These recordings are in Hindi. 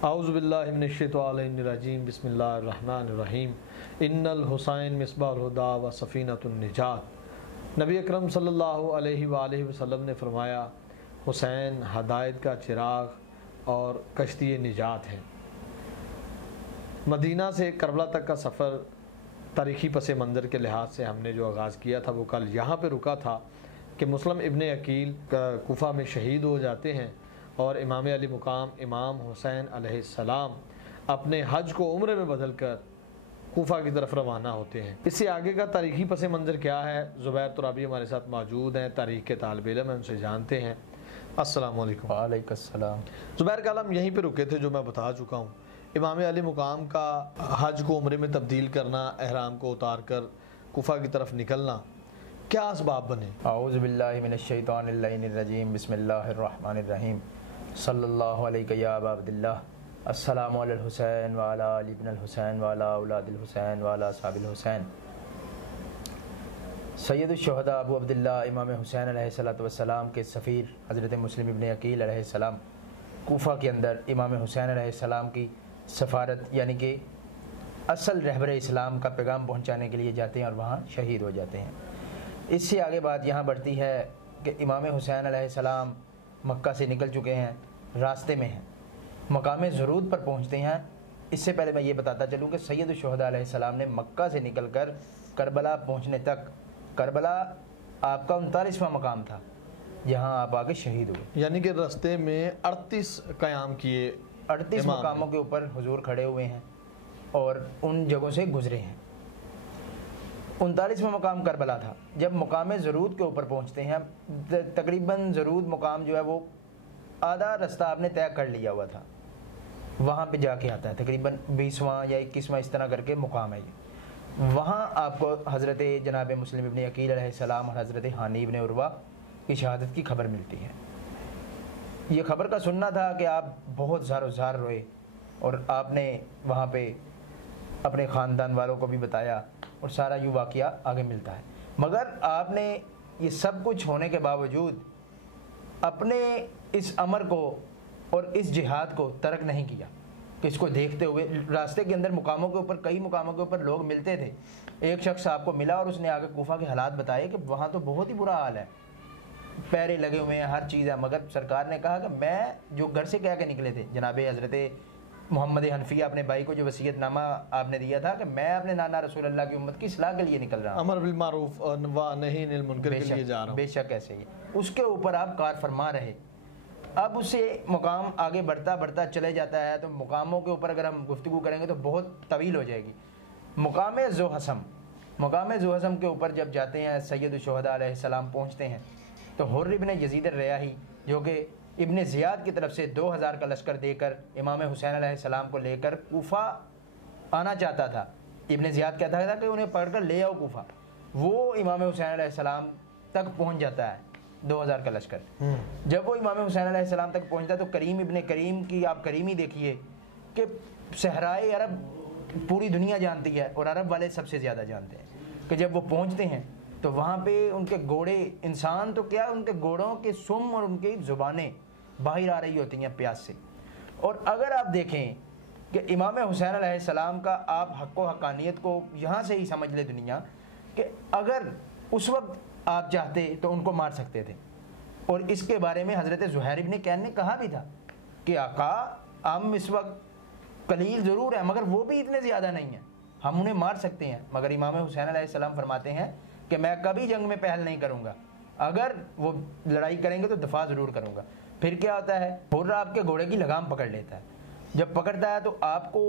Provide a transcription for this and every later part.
औज़ुबिल्लाहि मिनश्शैतानिर्रजीम बिस्मिल्लाहिर्रहमानिर्रहीम इन्नल हुसैन मिस्बाहुल हुदा व सफ़ीनतुन निजात। नबी अकरम सल्लल्लाहु अलैहि वसल्लम ने फरमाया, हुसैन हदायत का चिराग और कश्ती निजात है। मदीना से करबला तक का सफ़र तारीख़ी पस मंज़र के लिहाज से हमने जो आगाज़ किया था वो कल यहाँ पे रुका था कि मुस्लिम इब्ने अकील कूफा में शहीद हो जाते हैं और इमाम अली मुकाम इमाम हुसैन अलैहिस्सलाम अपने हज को उम्र में बदल कर कूफा की तरफ रवाना होते हैं। इससे आगे का तारीख़ी पस मंज़र क्या है, ज़ुबैर तुराबी हमारे साथ मौजूद हैं, तारीख़ के तालिब इल्म हैं, उनसे जानते हैं। अस्सलाम वालेकुम। वालेकुम अस्सलाम। ज़ुबैर का हम यहीं पे रुके थे जो मैं बता चुका हूँ। इमाम अली मुकाम का हज को उम्रे में तब्दील करना, एहराम को उतार कर कूफा की तरफ निकलना, क्या असबाब बने? औज़ुबिल्लाहि मिनश्शैतानिर्रजीम बिस्मिल्लाहिर्रहमानिर्रहीम सल्लल्लाहु अलैहि या अबा अब्दिल्लाह अस्सलामु अलल हुसैन व अला अली इब्न हुसैन व अला औलादिल हुसैन व अला असहाबिल हुसैन। सैयदुश शुहदा अबू अब्दिल्लाह इमाम हुसैन अलैहिस्सलातु वस्सलाम के सफ़ीर हज़रत मुस्लिम इब्ने अकील अलैहिस्सलाम कूफा के अंदर इमाम हुसैन अलैहिस्सलाम की सफ़ारत यानी कि असल रहबर इस्लाम का पैगाम पहुँचाने के लिए जाते हैं और वहाँ शहीद हो जाते हैं। इससे आगे बात यहाँ बढ़ती है कि इमाम हुसैन अलैहिस्सलाम मक्का से निकल चुके हैं, रास्ते में हैं, मकाम ज़ुरूद पर पहुँचते हैं। इससे पहले मैं ये बताता चलूँ कि सैयदुश शुहदा अलैहिस्सलाम ने मक्का से निकलकर करबला पहुँचने तक, करबला आपका 39वां मकाम था जहाँ आप आके शहीद हुए। यानी कि रास्ते में 38 क़याम किए, 38 मकामों के ऊपर हुजूर खड़े हुए हैं और उन जगहों से गुजरे हैं। 39वां मकाम करबला था। जब मकाम ज़रूद के ऊपर पहुँचते हैं, तकरीबन ज़रूद मकाम जो है वो आधा रास्ता आपने तय कर लिया हुआ था, वहाँ पे जाके आता है तकरीबन 20वां या 21वां इस तरह करके मुकाम है ये। वहाँ आपको हज़रत जनाब मुस्लिम इब्ने अकील अलैहिस्सलाम और हज़रत हानी इब्ने उरवा की शहादत की खबर मिलती है। ये खबर का सुनना था कि आप बहुत ज़ार रोए और आपने वहाँ पे अपने ख़ानदान वालों को भी बताया और सारा यूँ वाक़या आगे मिलता है। मगर आपने ये सब कुछ होने के बावजूद अपने इस अमर को और इस जिहाद को तर्क नहीं किया कि इसको देखते हुए रास्ते के अंदर मुकामों के ऊपर, कई मुकामों के ऊपर लोग मिलते थे। एक शख्स आपको मिला और उसने आगे कूफा के हालात बताए कि वहाँ तो बहुत ही बुरा हाल है, पैरे लगे हुए हैं, हर चीज़ है। मगर सरकार ने कहा कि मैं जो घर से कह के निकले थे, जनाब हज़रत मोहम्मद हनफिया अपने भाई को जो वसीयतनामा आपने दिया था कि मैं अपने नाना रसूल अल्लाह की उम्मत की इस्लाह के लिए निकल रहा हूँ, अमर बिल मारूफ व नही अनिल मुनकर के लिए जा रहा हूँ, बेशक ऐसे ही उसके ऊपर आप कार फरमा रहे। अब उससे मुकाम आगे बढ़ता चले जाता है। तो मुकामों के ऊपर अगर हम गुफ्तगू करेंगे तो बहुत तवील हो जाएगी। मुकाम ज़ुहसम के ऊपर जब जाते हैं, सैयदुश शुहदा अलैहिस्सलाम पहुँचते हैं तो हुर्र इब्ने यज़ीद अर्रयाही जो कि इब्ने ज़ियाद की तरफ से 2000 का लश्कर देकर इमाम हुसैन अलैहिस्सलाम को लेकर कूफा आना चाहता था। इब्ने ज़ियाद कहता था कि उन्हें पकड़कर ले आओ कूफा। वो इमाम हुसैन अलैहिस्सलाम तक पहुंच जाता है 2000 का लश्कर। जब वो इमाम हुसैन अलैहिस्सलाम तक पहुंचता है तो करीम इब्ने करीम की आप करीमी देखिए कि सहराए अरब पूरी दुनिया जानती है और अरब वाले सबसे ज़्यादा जानते हैं कि जब वो पहुँचते हैं तो वहाँ पे उनके घोड़े, इंसान तो क्या, उनके घोड़ों के सुम और उनकी ज़ुबानें बाहर आ रही होती हैं प्यास से। और अगर आप देखें कि इमाम हुसैन अलैहिस्सलाम का आप हक़ व हक़ानियत को यहाँ से ही समझ ले दुनिया कि अगर उस वक्त आप चाहते तो उनको मार सकते थे। और इसके बारे में हज़रत ज़ुहैर इब्न कैन ने कहा भी था कि आका हम इस वक्त कलील ज़रूर है मगर वो भी इतने ज़्यादा नहीं हैं, हम उन्हें मार सकते हैं। मगर इमाम हुसैन अलैहिस्सलाम फरमाते हैं कि मैं कभी जंग में पहल नहीं करूँगा, अगर वो लड़ाई करेंगे तो दफ़ा ज़रूर करूँगा। फिर क्या होता है, हुर्र आपके घोड़े की लगाम पकड़ लेता है। जब पकड़ता है तो आपको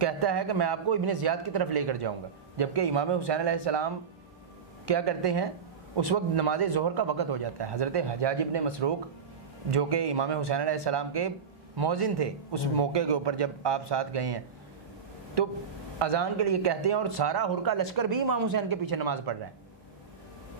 कहता है कि मैं आपको इब्ने ज़ियाद की तरफ लेकर जाऊँगा। जबकि इमाम हुसैन अलैहिस्सलाम क्या करते हैं, उस वक्त नमाज ज़ोहर का वक़्त हो जाता है। हज़रत हज्जाज इब्ने मसरूक जो कि इमाम हुसैन अलैहिस्सलाम के मौज़िन थे, उस मौके के ऊपर जब आप साथ गए हैं तो अजान के लिए कहते हैं और सारा हुर्र का लश्कर भी इमाम हुसैन के पीछे नमाज़ पढ़ रहा है।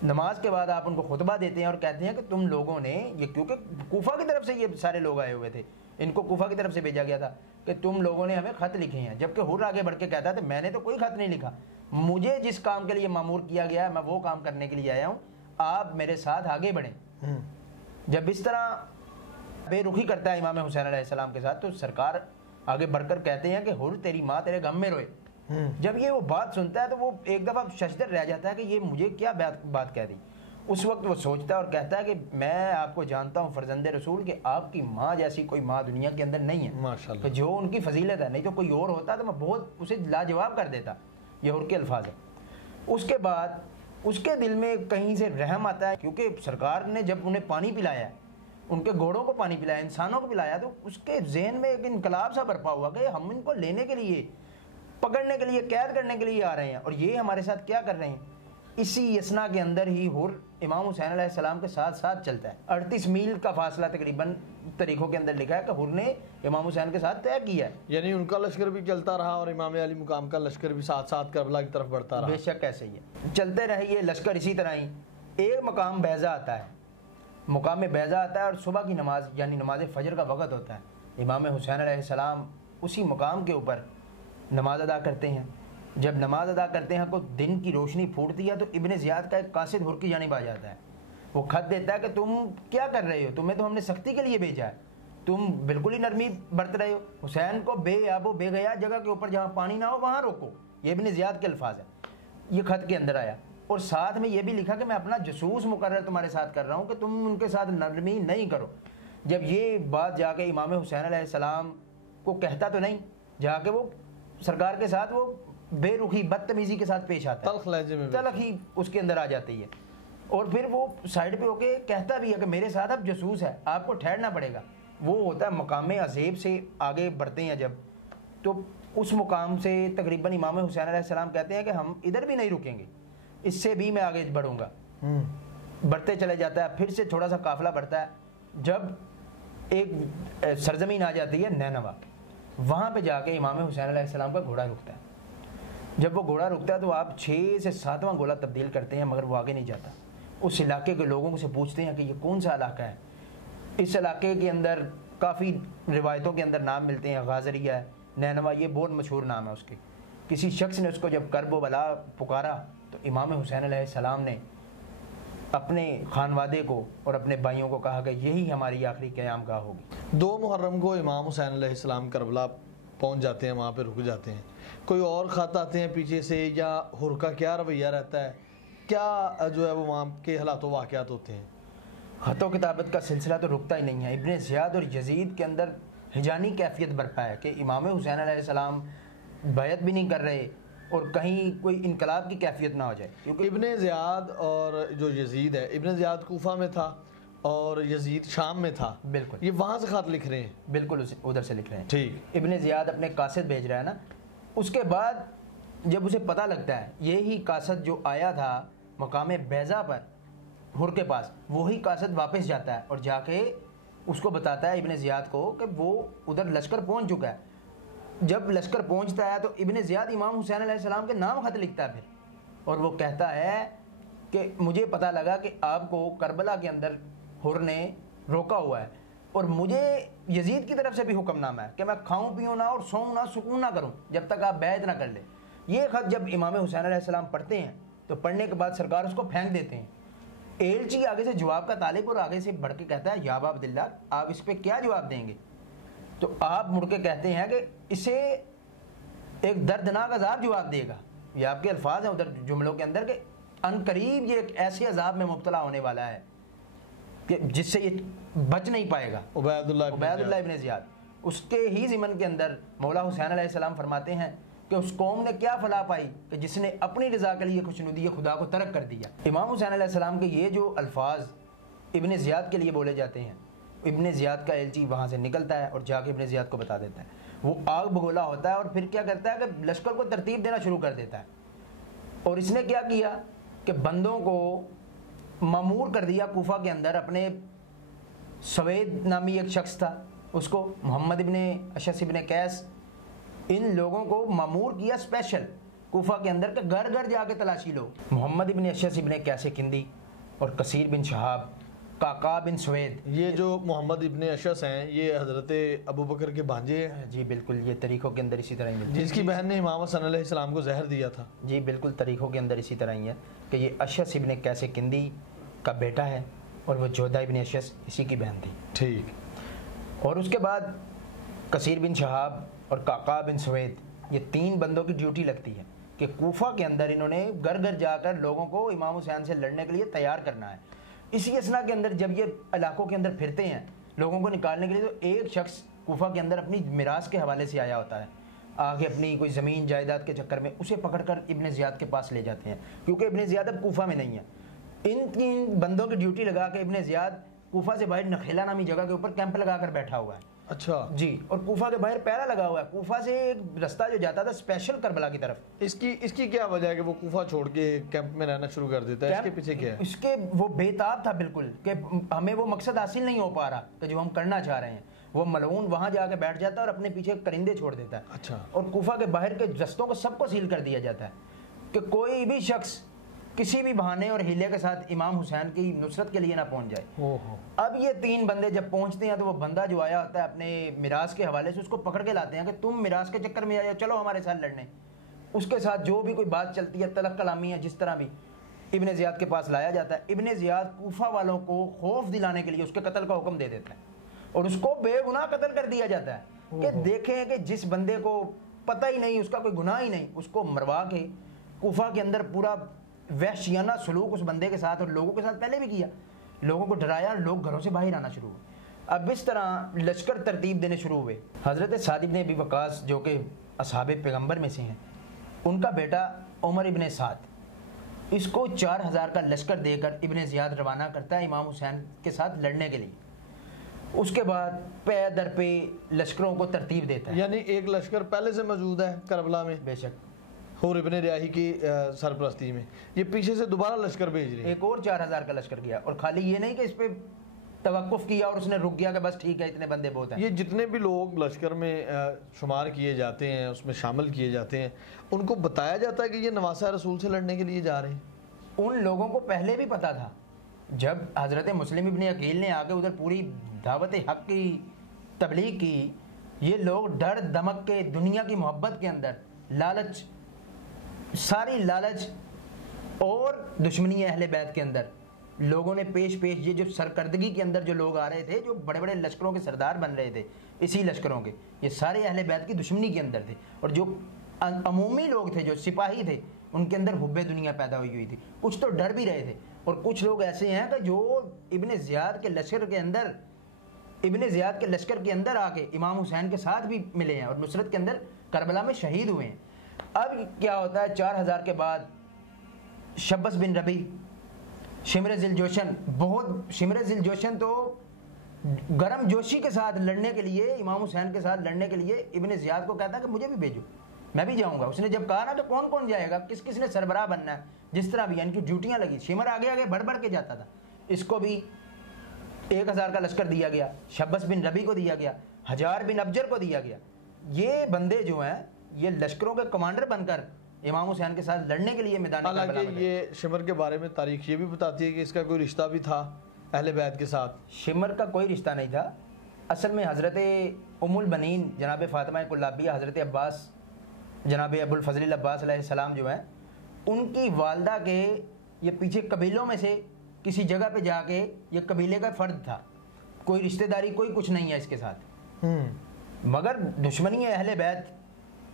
नमाज के बाद आप उनको खुतबा देते हैं और कहते हैं कि तुम लोगों ने ये, क्योंकि कूफा की तरफ से ये सारे लोग आए हुए थे, इनको कूफा की तरफ से भेजा गया था कि तुम लोगों ने हमें ख़त लिखे हैं। जबकि हुर्र आगे बढ़ के कहता था मैंने तो कोई ख़त नहीं लिखा, मुझे जिस काम के लिए मामूर किया गया है मैं वो काम करने के लिए आया हूँ, आप मेरे साथ आगे बढ़ें। जब इस तरह बेरुखी करता है इमाम हुसैन अलैहिस्सलाम के साथ, तो सरकार आगे बढ़कर कहते हैं कि हुर तेरी माँ तेरे गम में रोए। जब ये वो बात सुनता है तो वो एक दफ़ा शशदर रह जाता है कि ये मुझे क्या बात कह दी। उस वक्त वो सोचता है और कहता है कि मैं आपको जानता हूँ फर्जंदे रसूल कि आपकी माँ जैसी कोई माँ दुनिया के अंदर नहीं है माशाल्लाह, तो जो उनकी फजीलत है, नहीं तो कोई और होता तो मैं बहुत उसे लाजवाब कर देता। ये हुर के अल्फाज है। उसके बाद उसके दिल में कहीं से रहम आता है, क्योंकि सरकार ने जब उन्हें पानी पिलाया, उनके घोड़ों को पानी पिलाया, इंसानों को पिलाया, तो उसके जहन में एक इनकलाब सा बरपा हुआ कि हम इनको लेने के लिए, पकड़ने के लिए, कैद करने के लिए आ रहे हैं और ये हमारे साथ क्या कर रहे हैं। इसी यसना के अंदर ही हुर इमाम हुसैन अलैहिस्सलाम के साथ साथ चलता है। 38 मील का फासला तकरीबन तरीकों के अंदर लिखा है कि हुर ने इमाम हुसैन के साथ तय किया है। यानी उनका लश्कर भी चलता रहा और इमाम अली मुकाम का लश्कर भी साथ साथ करबला की तरफ बढ़ता रहा। बेशक ऐसे ही है, चलते रहे ये लश्कर इसी तरह ही। एक मकाम बैज़ा आता है, मुकाम में बैज़ा आता है और सुबह की नमाज यानी नमाज फजर का वक़्त होता है। इमाम हुसैन अलैहिस्सलाम उसी मुकाम के ऊपर नमाज अदा करते हैं। जब नमाज अदा करते हैं तो दिन की रोशनी फूटती है तो इब्ने ज़ियाद का एक कासिद हुर की जानिब आ जाता है। वो खत देता है कि तुम क्या कर रहे हो, तुम्हें तो हमने सख्ती के लिए भेजा है, तुम बिल्कुल ही नरमी बरत रहे हो। हुसैन को बेआबो बेगया जगह के ऊपर जहाँ पानी ना हो वहाँ रोको। ये इब्ने ज़ियाद के अल्फाज है, ये खत के अंदर आया। और साथ में ये भी लिखा कि मैं अपना जसूस मुकर्रर तुम्हारे साथ कर रहा हूँ कि तुम उनके साथ नरमी नहीं करो। जब ये बात जाके इमाम हुसैन अलैहिस्सलाम को कहता तो नहीं, जाके वो सरकार के साथ वो बेरुखी बदतमीजी के साथ पेश आता है, तल्ख लहजे में तल्ख ही उसके अंदर आ जाती है। और फिर वो साइड पे होके कहता भी है कि मेरे साथ अब जसूस है, आपको ठहरना पड़ेगा। वो होता है मकाम अज़ेब से आगे बढ़ते हैं जब, तो उस मुकाम से तकरीबन इमाम हुसैन अलैहिस्सलाम कहते हैं कि हम इधर भी नहीं रुकेंगे, इससे भी मैं आगे बढ़ूंगा। बढ़ते चले जाता है, फिर से थोड़ा सा काफिला बढ़ता है। जब एक सरजमीन आ जाती है नैनवा, वहाँ पे जाके इमाम हुसैन अलैहिस्सलाम का घोड़ा रुकता है। जब वो घोड़ा रुकता है तो आप 6 से 7वां घोड़ा तब्दील करते हैं, मगर वो आगे नहीं जाता। उस इलाके के लोगों से पूछते हैं कि ये कौन सा इलाका है। इस इलाके के अंदर काफ़ी रिवायतों के अंदर नाम मिलते हैं, गाजरिया है, नैनवा, ये बहुत मशहूर नाम है उसके। किसी शख्स ने उसको जब कर्ब बला पुकारा तो इमाम हुसैन अलैहिस्सलाम ने अपने खानवादे को और अपने भाइयों को कहा कि यही हमारी आखिरी क़याम गाह होगी। 2 मुहर्रम को इमाम हुसैन अलैहिस्सलाम करबला पहुंच जाते हैं, वहाँ पे रुक जाते हैं। कोई और ख़त आते हैं पीछे से, या हुर का क्या रवैया रहता है, क्या जो है वो वहाँ के हालात वाक़यात होते हैं? ख़त किताबत का सिलसिला तो रुकता ही नहीं है। इब्ने ज़ियाद और यजीद के अंदर हिजानी कैफियत बरपा है कि इमाम हुसैन अलैहिस्सलाम बैत भी नहीं कर रहे और कहीं कोई इनकलाब की कैफियत ना हो जाए। क्योंकि इब्ने ज़ियाद और जो यजीद है, इब्ने ज़ियाद कूफा में था और यजीद शाम में था। बिल्कुल, ये वहाँ से ख़त लिख रहे हैं? बिल्कुल उधर से लिख रहे हैं। ठीक। इब्ने ज़ियाद अपने कासिद भेज रहा है ना। उसके बाद जब उसे पता लगता है यही कासिद जो आया था मकाम बैज़ा पर हुर के पास, वही कासिद वापस जाता है और जाके उसको बताता है इब्ने ज़ियाद को कि वो उधर लश्कर पहुंच चुका है। जब लश्कर पहुंचता है तो इब्ने ज़ियाद इमाम हुसैन अलैहिस्सलाम के नाम खत लिखता है फिर, और वो कहता है कि मुझे पता लगा कि आपको करबला के अंदर हुर ने रोका हुआ है और मुझे यजीद की तरफ से भी हुक्मनामा है कि मैं खाऊं पीऊं ना और सोऊं ना, सुकून ना करूं जब तक आप बैत ना कर ले। ये खत जब इमाम हुसैन अलैहिस्सलाम पढ़ते हैं तो पढ़ने के बाद सरकार उसको फेंक देते हैं। एलची आगे से जवाब का तालिब और आगे से बढ़ के कहता है या अबा अब्दुल्लाह, आप इस पर क्या जवाब देंगे? तो आप मुड़ के कहते हैं कि इसे एक दर्दनाक अजाब जवाब देगा। ये आपके अल्फाज हैं उधर जुमलों के अंदर के अनकरीब ये एक ऐसे अजाब में मुब्तला होने वाला है कि जिससे ये बच नहीं पाएगा। उबैदुल्लाह इब्ने ज़ियाद, उसके ही ज़िमन के अंदर मौला हुसैन अलैहिस्सलाम फरमाते हैं कि उस कौम ने क्या फलाह पाई कि जिसने अपनी रज़ा के लिए खुशनुदी खुदा को तर्क कर दिया। इमाम हुसैन अलैहिस्सलाम के ये जो अल्फाज इब्ने ज़ियाद के लिए बोले जाते हैं, इब्ने ज़ियाद का एलची वहाँ से निकलता है और जाके इब्ने ज़ियाद को बता देता है। वो आग भगोला होता है और फिर क्या करता है कि लश्कर को तरतीब देना शुरू कर देता है। और इसने क्या किया कि बंदों को मामूर कर दिया कूफा के अंदर। अपने सवेद नामी एक शख्स था, उसको मोहम्मद इब्ने अशस इब्ने कैस, इन लोगों को मामूर किया स्पेशल कूफा के अंदर के घर घर जाके तलाशी लो। मोहम्मद इब्ने अशस इब्ने कैसे किंदी और कसीर बिन शहाब, काका बिन सवेद, ये जो मोहम्मद इब्ने अशस हैं ये हज़रत अबू बकर के भांजे हैं। जी बिल्कुल, ये तरीक़ों के अंदर इसी तरह ही मिलती है। जिसकी बहन ने इमाम हसन अलैहिस्सलाम को जहर दिया था। जी बिल्कुल, तरीक़ों के अंदर इसी तरह ही है कि ये अशस इब्ने कैसे किंदी का बेटा है और वो जोधा इब्ने अशस इसी की बहन थी। ठीक। और उसके बाद कसीर बिन शहाब और काका बिन सवेद, ये 3 बंदों की ड्यूटी लगती है कि कूफा के अंदर इन्होंने घर घर जाकर लोगों को इमाम हुसैन से लड़ने के लिए तैयार करना है। इसी असना के अंदर जब ये इलाकों के अंदर फिरते हैं लोगों को निकालने के लिए, तो एक शख्स कूफा के अंदर अपनी मिरास के हवाले से आया होता है, आगे अपनी कोई ज़मीन जायदाद के चक्कर में, उसे पकड़कर इब्ने ज़ियाद के पास ले जाते हैं, क्योंकि इब्ने ज़ियाद अब कूफा में नहीं है। इन 3 बंदों की ड्यूटी लगा के इब्ने ज़ियाद कूफा से बाहर नखेला नामी जगह के ऊपर कैंप लगा कर बैठा हुआ है। अच्छा जी, और कूफा के बाहर पहरा लगा हुआ है। कूफा से एक रास्ता जो जाता था स्पेशल करबला की तरफ। इसकी क्या वजह है कि वो कूफा छोड़ के कैंप में रहना शुरू कर देता है? इसके पीछे क्या है? इसके वो बेताब था बिल्कुल कि हमें वो मकसद हासिल नहीं हो पा रहा कि जो हम करना चाह रहे हैं। वो मलऊन वहां जाके बैठ जाता है और अपने पीछे करिंदे छोड़ देता है। अच्छा। और कूफा के बाहर के रस्तों को सबको सील कर दिया जाता है कि कोई भी शख्स किसी भी बहाने और हीले के साथ इमाम हुसैन की नुसरत के लिए ना पहुंच जाए। अब ये 3 बंदे जब पहुंचते हैं तो वो बंदा जो आया होता है अपने मिरास के हवाले से, उसको पकड़ के लाते हैं कि तुम मिरास के चक्कर में आए, चलो हमारे साथ लड़ने। उसके साथ जो भी कोई बात चलती है, तलक कलामी है, जिस तरह भी इब्ने ज़ियाद के पास लाया जाता है। इब्ने ज़ियाद कूफा वालों को खौफ दिलाने के लिए उसके कत्ल का हुक्म दे देता है और उसको बेगुनाह कत्ल कर दिया जाता है कि देखें कि जिस बंदे को पता ही नहीं, उसका कोई गुनाह ही नहीं, उसको मरवा के कूफा के अंदर पूरा वहशियाना सलूक उस बंदे के साथ और लोगों के साथ पहले भी किया, लोगों को डराया, लोग घरों से बाहर आना शुरू हुए। अब इस तरह लश्कर तरतीब देने शुरू हुए। हज़रत साद इब्न अबी वक़ास जो कि असहाबे पैगंबर में से हैं, उनका बेटा उमर इब्न साद, इसको 4000 का लश्कर देकर इब्ने ज़ियाद रवाना करता है इमाम हुसैन के साथ लड़ने के लिए। उसके बाद पे दर पे लश्करों को तरतीब देता है। यानी एक लश्कर पहले से मौजूद है करबला में, बेशक, और इब्ने रियाही की सरपरस्ती में, ये पीछे से दोबारा लश्कर भेज रहे हैं। एक और 4000 का लश्कर गया, और खाली ये नहीं कि इस पे तवक्कुफ किया और उसने रुक गया कि बस ठीक है इतने बंदे बहुत हैं। ये जितने भी लोग लश्कर में शुमार किए जाते हैं, उसमें शामिल किए जाते हैं, उनको बताया जाता है कि ये नवासा रसूल से लड़ने के लिए जा रहे हैं? उन लोगों को पहले भी पता था। जब हज़रत मुस्लिम इब्न अकील ने आके उधर पूरी दावत हक की तबलीग की, ये लोग डर दमक के, दुनिया की मोहब्बत के अंदर, लालच, सारी लालच और दुश्मनी अहले बैत के अंदर लोगों ने पेश ये जो सरकर्दगी के अंदर जो लोग आ रहे थे, जो बड़े बड़े लश्करों के सरदार बन रहे थे इसी लश्करों के, ये सारे अहले बैत की दुश्मनी के अंदर थे। और जो अमूमी लोग थे, जो सिपाही थे, उनके अंदर हुब्बे दुनिया पैदा हुई थी। कुछ तो डर भी रहे थे, और कुछ लोग ऐसे हैं कि जो इब्ने ज़ियाद के लश्कर के अंदर, इब्ने ज़ियाद के लश्कर के अंदर आके इमाम हुसैन के साथ भी मिले हैं और नुसरत के अंदर करबला में शहीद हुए हैं। अब क्या होता है, 4000 के बाद शब्बस बिन रबी, शिमर ज़िलजोशन, बहुत शिमर ज़िलजोशन तो गर्म जोशी के साथ लड़ने के लिए, इमाम हुसैन के साथ लड़ने के लिए इब्ने ज़ियाद को कहता है कि मुझे भी भेजो, मैं भी जाऊंगा। उसने जब कहा ना तो कौन कौन जाएगा, किस किस ने सरबराह बनना है, जिस तरह भी इनकी ड्यूटियां लगी, शिमर आगे आगे बढ़ बढ़ के जाता था। इसको भी 1000 का लश्कर दिया गया, शब्बस बिन रबी को दिया गया, हजार बिन अबजर को दिया गया। ये बंदे जो हैं ये लश्करों के कमांडर बनकर इमाम हुसैन के साथ लड़ने के लिए मैदान। हालांकि ये शिमर के बारे में तारीख ये भी बताती है कि इसका कोई रिश्ता भी था अहले बैत के साथ। शिमर का कोई रिश्ता नहीं था। असल में हज़रत उम्मुल बनीन जनाब फ़ातिमा कुल्लाबिया, हज़रत अब्बास जनाब अबुल फ़ज़ल अब्बास अलैहिस्सलाम जो हैं, उनकी वालदा के ये पीछे कबीलों में से किसी जगह पे जाके, ये कबीले का फ़र्द था, कोई रिश्तेदारी कोई कुछ नहीं है इसके साथ, मगर दुश्मनी है अहले बैत,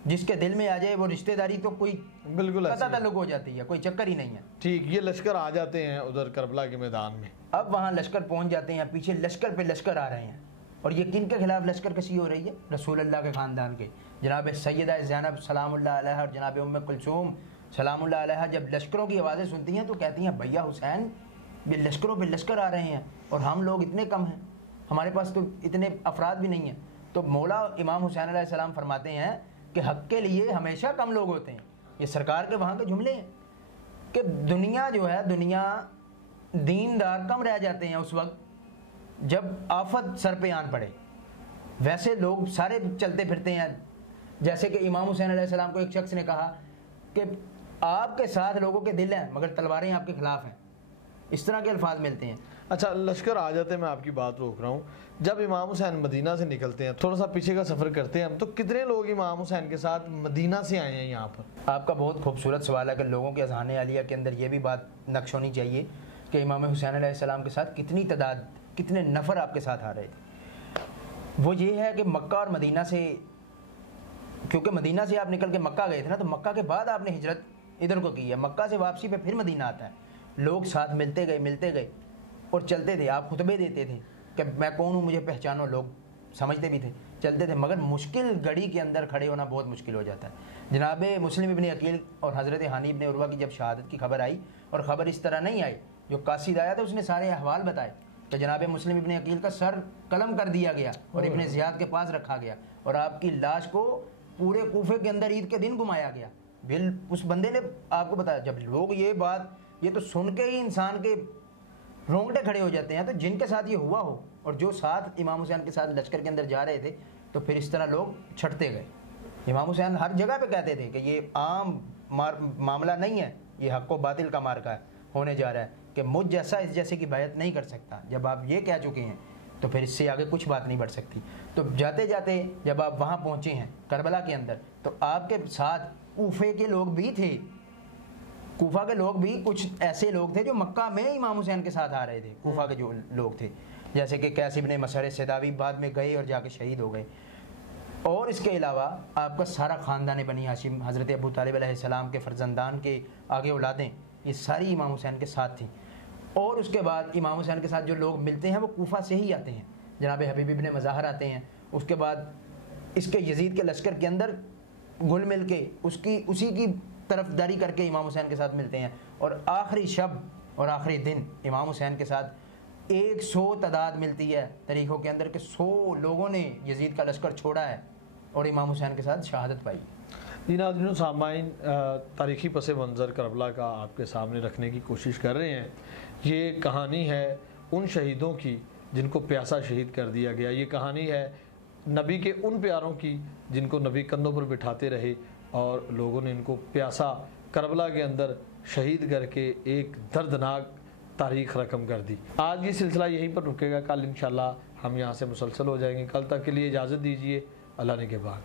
जिसके दिल में आ जाए वो रिश्तेदारी तो कोई बिल्कुल पता तल्लुक हो जाती है, कोई चक्कर ही नहीं है। ठीक, ये लश्कर आ जाते हैं उधर करबला के मैदान में। अब वहाँ लश्कर पहुँच जाते हैं, पीछे लश्कर पे लश्कर आ रहे हैं, और ये किन के खिलाफ लश्कर कशी हो रही है? रसूल अल्लाह के ख़ानदान के, जनाब सैयदा ज़ैनब सलामुल्लाह अलैहा और जनाब उम्मे कुलसूम सलामुल्लाह अलैहा जब लश्करों की आवाज़ें सुनती हैं तो कहती हैं भैया हुसैन, ये लश्करों पे लश्कर आ रहे हैं और हम लोग इतने कम हैं, हमारे पास तो इतने अफराद भी नहीं हैं। तो मौला इमाम हुसैन अलैहिस्सलाम फरमाते हैं कि हक़ के लिए हमेशा कम लोग होते हैं। ये सरकार के वहाँ के जुमले हैं कि दुनिया जो है, दुनिया दीनदार कम रह जाते हैं उस वक्त जब आफत सर पे आन पड़े। वैसे लोग सारे चलते फिरते हैं, जैसे कि इमाम हुसैन अलैहिस्सलाम को एक शख्स ने कहा कि आपके साथ लोगों के दिल हैं मगर तलवारें आपके खिलाफ हैं, इस तरह के अल्फाज मिलते हैं। अच्छा, लश्कर आ जाते हैं, मैं आपकी बात रोक रहा हूँ। जब इमाम हुसैन मदीना से निकलते हैं, थोड़ा सा पीछे का सफ़र करते हैं हम, तो कितने लोग इमाम हुसैन के साथ मदीना से आए हैं यहाँ पर? आपका बहुत खूबसूरत सवाल है कि लोगों के अज़हान आलिया के अंदर ये भी बात नक्श होनी चाहिए कि इमाम हुसैन अलैहिस्सलाम के साथ कितनी तादाद, कितने नफ़र आपके साथ आ रहे थे। वो ये है कि मक्का और मदीना से, क्योंकि मदीना से आप निकल के मक्का गए थे ना, तो मक्का के बाद आपने हिजरत इधर को की है। मक्का से वापसी पे फिर मदीना आता है, लोग साथ मिलते गए और चलते थे। आप खुतबे देते थे कि मैं कौन हूँ, मुझे पहचानो, लोग समझते भी थे, चलते थे। मगर मुश्किल घड़ी के अंदर खड़े होना बहुत मुश्किल हो जाता है। जनाब मुस्लिम इब्ने अकील और हज़रत हानी इब्ने उरवा की जब शहादत की खबर आई, और ख़बर इस तरह नहीं आई, जो कासिद आया था उसने सारे अहवाल बताए कि जनाब मुस्लिम इब्ने अकील का सर कलम कर दिया गया और इब्ने ज़ियाद के पास रखा गया, और आपकी लाश को पूरे कूफे के अंदर ईद के दिन घुमाया गया। बिल उस बंदे ने आपको बताया। जब लोग ये तो सुन के ही इंसान के रोंगटे खड़े हो जाते हैं। तो जिनके साथ ये हुआ हो, और जो साथ इमाम हुसैन के साथ लश्कर के अंदर जा रहे थे, तो फिर इस तरह लोग छटते गए। इमाम हुसैन हर जगह पे कहते थे कि ये आम मामला नहीं है, ये हक़ व बातिल का मार्का है, होने जा रहा है, कि मुझ जैसा इस जैसे की बैत नहीं कर सकता। जब आप ये कह चुके हैं तो फिर इससे आगे कुछ बात नहीं बढ़ सकती। तो जाते जाते जब आप वहाँ पहुँचे हैं करबला के अंदर, तो आपके साथ कूफे के लोग भी थे। कूफा के लोग भी कुछ ऐसे लोग थे जो मक्का में इमाम हुसैन के साथ आ रहे थे। कूफा के जो लोग थे, जैसे कि कैस इब्ने मसर सदावी बाद में गए और जाके शहीद हो गए। और इसके अलावा आपका सारा ख़ानदान बनी हाशिम, हज़रत अबू तालिब अलैहिस्सलाम के फ़र्जंदान के आगे औलादें, ये सारी इमाम हुसैन के साथ थी। और उसके बाद इमाम हुसैन के साथ जो लोग मिलते हैं वो कूफा से ही आते हैं। जनाब हबीब इब्ने मज़ाहर आते हैं, उसके बाद इसके यजीद के लश्कर के अंदर घुल मिल के उसी की तरफदारी करके इमाम हुसैन के साथ मिलते हैं। और आखिरी शब और आखिरी दिन इमाम हुसैन के साथ 100 तादाद मिलती है तारीखों के अंदर कि 100 लोगों ने यजीद का लश्कर छोड़ा है और इमाम हुसैन के साथ शहादत पाई। जी नाज़रीन सामाइन, तारीख़ी पस मंज़र करबला का आपके सामने रखने की कोशिश कर रहे हैं। ये कहानी है उन शहीदों की जिनको प्यासा शहीद कर दिया गया। ये कहानी है नबी के उन प्यारों की जिनको नबी कंधों पर बिठाते रहे और लोगों ने इनको प्यासा करबला के अंदर शहीद करके एक दर्दनाक तारीख़ रकम कर दी। आज ये सिलसिला यहीं पर रुकेगा, कल इंशाल्लाह हम यहाँ से मुसलसल हो जाएंगे। कल तक के लिए इजाज़त दीजिए, अल्लाह ने के बाद।